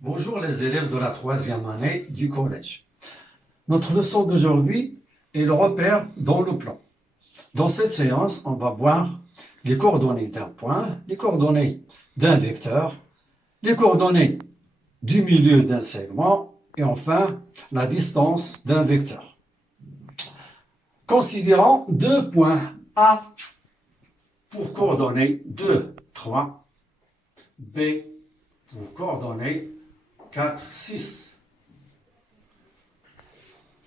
Bonjour les élèves de la troisième année du collège. Notre leçon d'aujourd'hui est le repère dans le plan. Dans cette séance, on va voir les coordonnées d'un point, les coordonnées d'un vecteur, les coordonnées du milieu d'un segment et enfin la distance d'un vecteur. Considérons deux points A pour coordonnées 2, 3, B pour coordonnées 4, 6.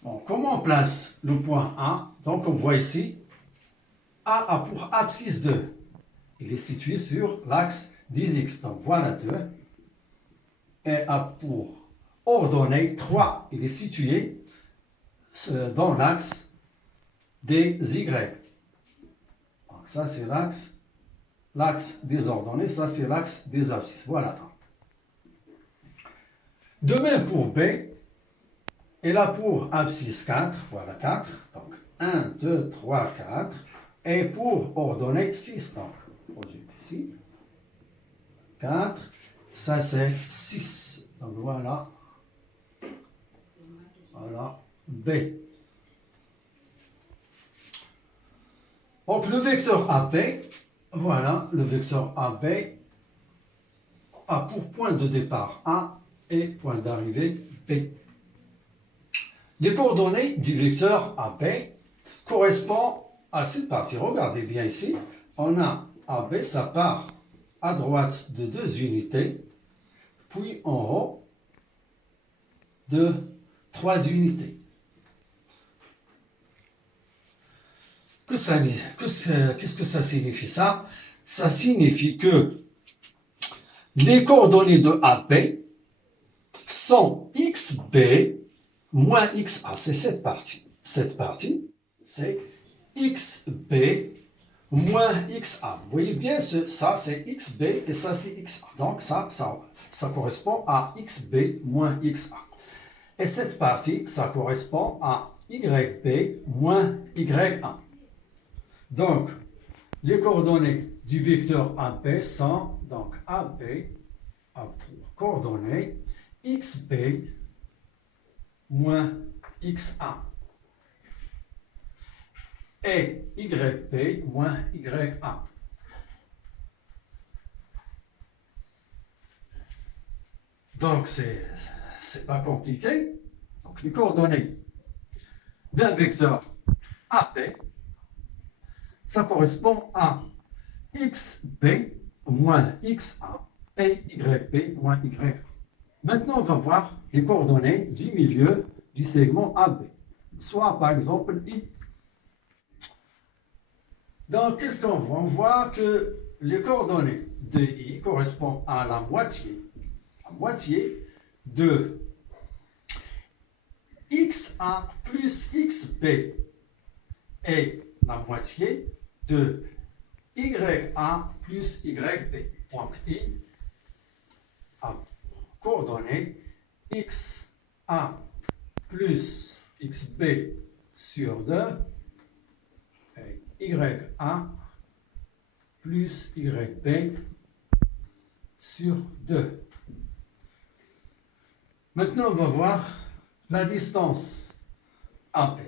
Bon, comment on place le point A? Donc on voit ici, A a pour abscisse 2. Il est situé sur l'axe des X. Donc voilà 2. Et A pour ordonnée 3. Il est situé dans l'axe des Y. Donc ça c'est l'axe des ordonnées, ça c'est l'axe des abscisses. Voilà. De même pour B, et là pour abscisse 4, voilà 4, donc 1, 2, 3, 4, et pour ordonnée 6, donc projette ici, 4, ça c'est 6, donc voilà B. Donc le vecteur AB, voilà, le vecteur AB a pour point de départ A et point d'arrivée B. Les coordonnées du vecteur AB correspondent à cette partie. Regardez bien ici, on a AB, ça part à droite de 2 unités, puis en haut de 3 unités. Qu'est-ce que ça signifie ça? Ça signifie que les coordonnées de AB sont XB moins XA. C'est cette partie. Cette partie, c'est XB moins XA. Vous voyez bien, ça c'est XB et ça c'est XA. Donc ça correspond à XB moins XA. Et cette partie, ça correspond à YB moins YA. Donc, les coordonnées du vecteur AB sont, donc AB a pour coordonnées XB moins XA et YB moins YA. Donc, c'est pas compliqué. Donc, les coordonnées d'un vecteur AB, ça correspond à XB moins XA et YB moins YA. Maintenant, on va voir les coordonnées du milieu du segment AB, soit par exemple I. Donc, qu'est-ce qu'on voit? On voit que les coordonnées de I correspondent à la moitié de XA plus XB et la moitié de YA plus YB. Donc, I a coordonnées XA plus XB sur 2 et YA plus YB sur 2. Maintenant, on va voir la distance AB.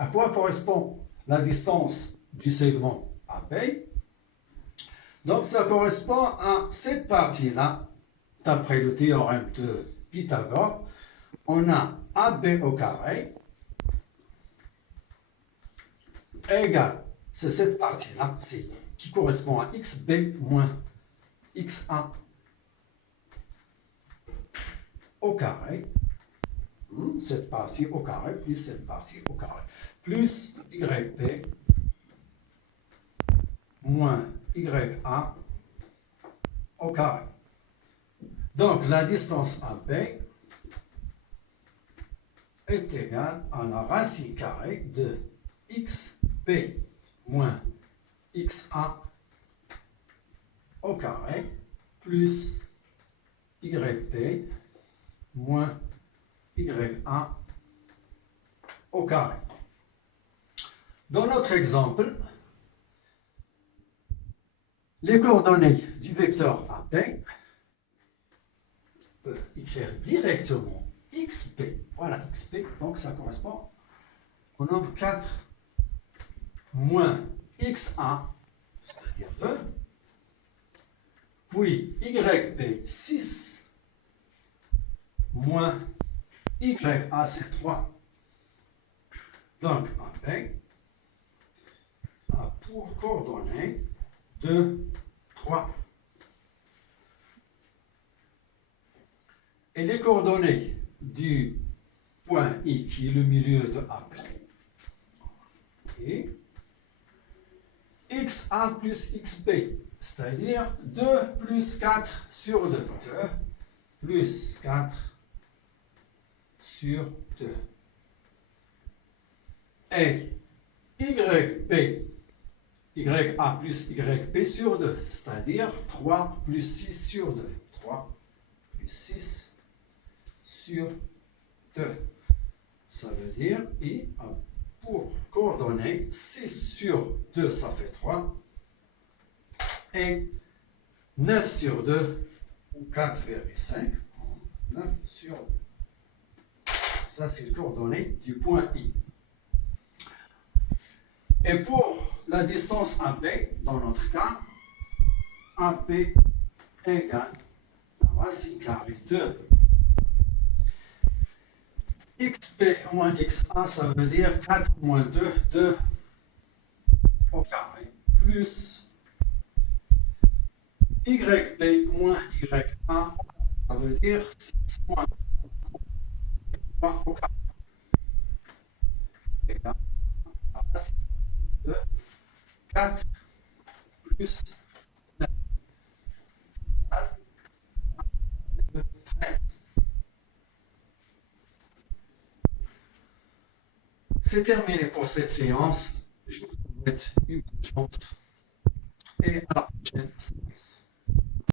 À quoi correspond la distance du segment AB? Donc, ça correspond à cette partie-là, d'après le théorème de Pythagore. On a AB au carré égale, c'est cette partie-là, qui correspond à XB moins XA au carré, cette partie au carré plus cette partie au carré, plus YB moins YA au carré. Donc la distance AB est égale à la racine carrée de XB moins XA au carré plus YB moins YA au carré. Dans notre exemple, les coordonnées du vecteur AB, peut écrire directement XP. Voilà, XP, donc ça correspond au nombre 4 moins X1, c'est-à-dire 2, puis YB 6 moins YA c'est 3. Donc AB a pour coordonnées 2, 3. Et les coordonnées du point I qui est le milieu de AB et XA plus XB, c'est-à-dire 2 plus 4 sur 2. 2 plus 4 sur 2. Et YB, YA plus YB sur 2, c'est-à-dire 3 plus 6 sur 2. 3 plus 6 sur 2. Ça veut dire I a pour coordonnées 6 sur 2, ça fait 3. Et 9 sur 2, ou 4,5. 9 sur 2. Ça, c'est les coordonnées du point I. Et pour la distance AB, dans notre cas, AB égale la racine carrée de XP moins XA, ça veut dire 4 moins 2, 2 au carré, plus YB moins YA, ça veut dire 6 moins 3 au carré, égale la racine de 4 plus 9, 13. C'est terminé pour cette séance. Je vous souhaite une bonne chance et à la prochaine séance.